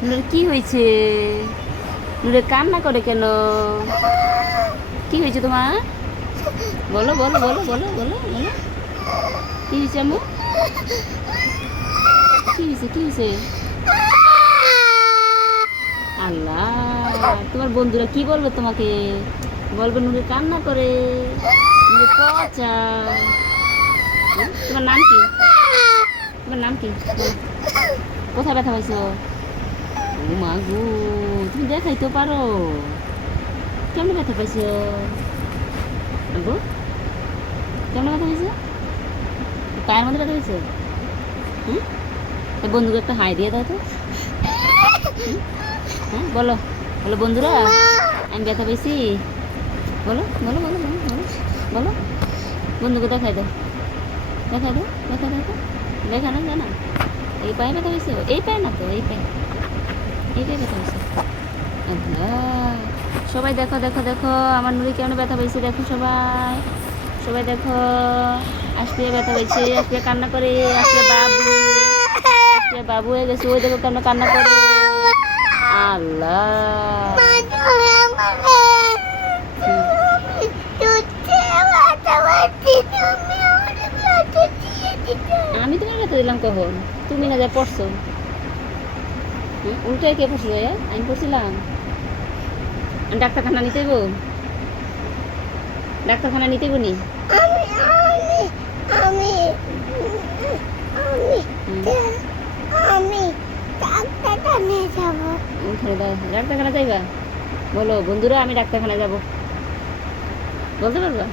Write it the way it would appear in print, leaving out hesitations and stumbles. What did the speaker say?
নুরের কি হয়েছে? নুরে কান্না করে কেন? কি হয়েছে তোমার? বলো বলো বলো বলো বলো বলো। কি হয়েছে আম্মু? কি হয়েছে কি হয়েছে? আল্লাহ, তোমার বন্ধুরা কি বলবে তোমাকে? বলবে নুরে কান্না করে, নুরে পচা। তোমার নাম কি? তোমার নাম কি বলো? কোথায় ব্যথা পাইছো? ও মা গো, তুমি দেখাইতে পারো? কেমন ব্যথা পাইছো গো? কেমন ব্যথা পাইছো? পায়ের মধ্যে ব্যথা পাইছো? হুম, বন্ধুকে একটা হাই দিয়ে দাও তো। হ্যাঁ বলো বলো, বন্ধুরা আমি ব্যথা পেয়েছি। বলো বলো বলো বলো বলো বলো। বন্ধুকে দেখাই দাও, দেখাই দাও, দেখা দাও তো, দেখানো যায় না। এই পায়ে ব্যথা পেয়েছে? এই পায়ে না তো, এই পায়ে, এই পায়ে ব্যথা পেয়েছে। আল্লাহ, সবাই দেখো দেখো দেখো আমার নুরি কেমন ব্যথা পেয়েছে, দেখো সবাই, সবাই দেখো। আজকে ব্যথা পেয়েছে, আজকে কান্না করে, আজকে বাবু, আজকে বাবু হয়ে গেছে। ওই দেখো কেন কান্না করে। আল্লাহ, আমি তোমার ব্যথা দিলাম কখন? তুমি না যা পড়ছো। উল্টে কে পড়ছিল? আমি পড়ছিলাম? ডাক্তারখানা নিতে গো, ডাক্তারখানা নিতে গো নি। আমি আমি ডাক্তারখানে যাব। ডাক্তারখানা যাইবা? বলো বন্ধুরা আমি ডাক্তারখানা যাব, বলতে পারবা?